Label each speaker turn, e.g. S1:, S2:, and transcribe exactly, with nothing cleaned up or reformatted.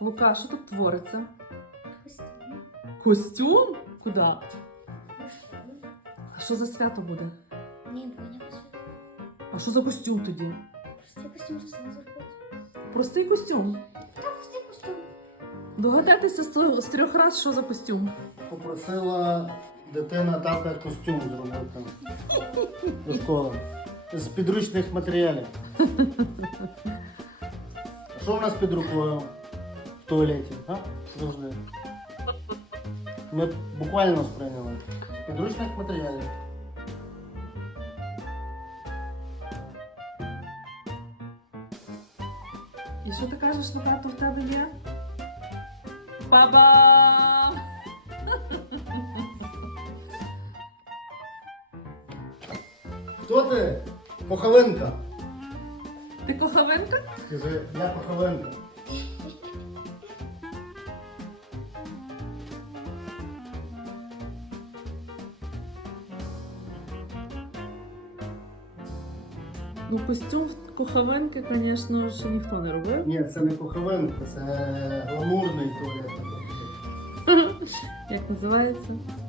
S1: Лука, що тут твориться?
S2: Костюм.
S1: Костюм? Куди? А що за свято буде?
S2: Не понял.
S1: А що за костюм тоді?
S2: Простий костюм за сам заходить.
S1: Простий костюм.
S2: Так, простий костюм.
S1: Догадайтеся з того- з трьох раз, що за костюм.
S3: Попросила дитина тата костюм зробити до школи. З підручних матеріалів. А що в нас під рукою в туалеті? А? Завжди. Ми буквально сприйняли. З підручних матеріалів.
S1: І що ти кажеш, Лука, то в тебе є? Ба-бам!
S3: Хто ти? Поховинка.
S1: Ти кохавенка?
S3: Скажи, я поховинка.
S1: Ну, костюм кохавенки, звісно, ще ніхто не робив.
S3: Ні, це не поховинка, це гламурний туалет.
S1: Як називається?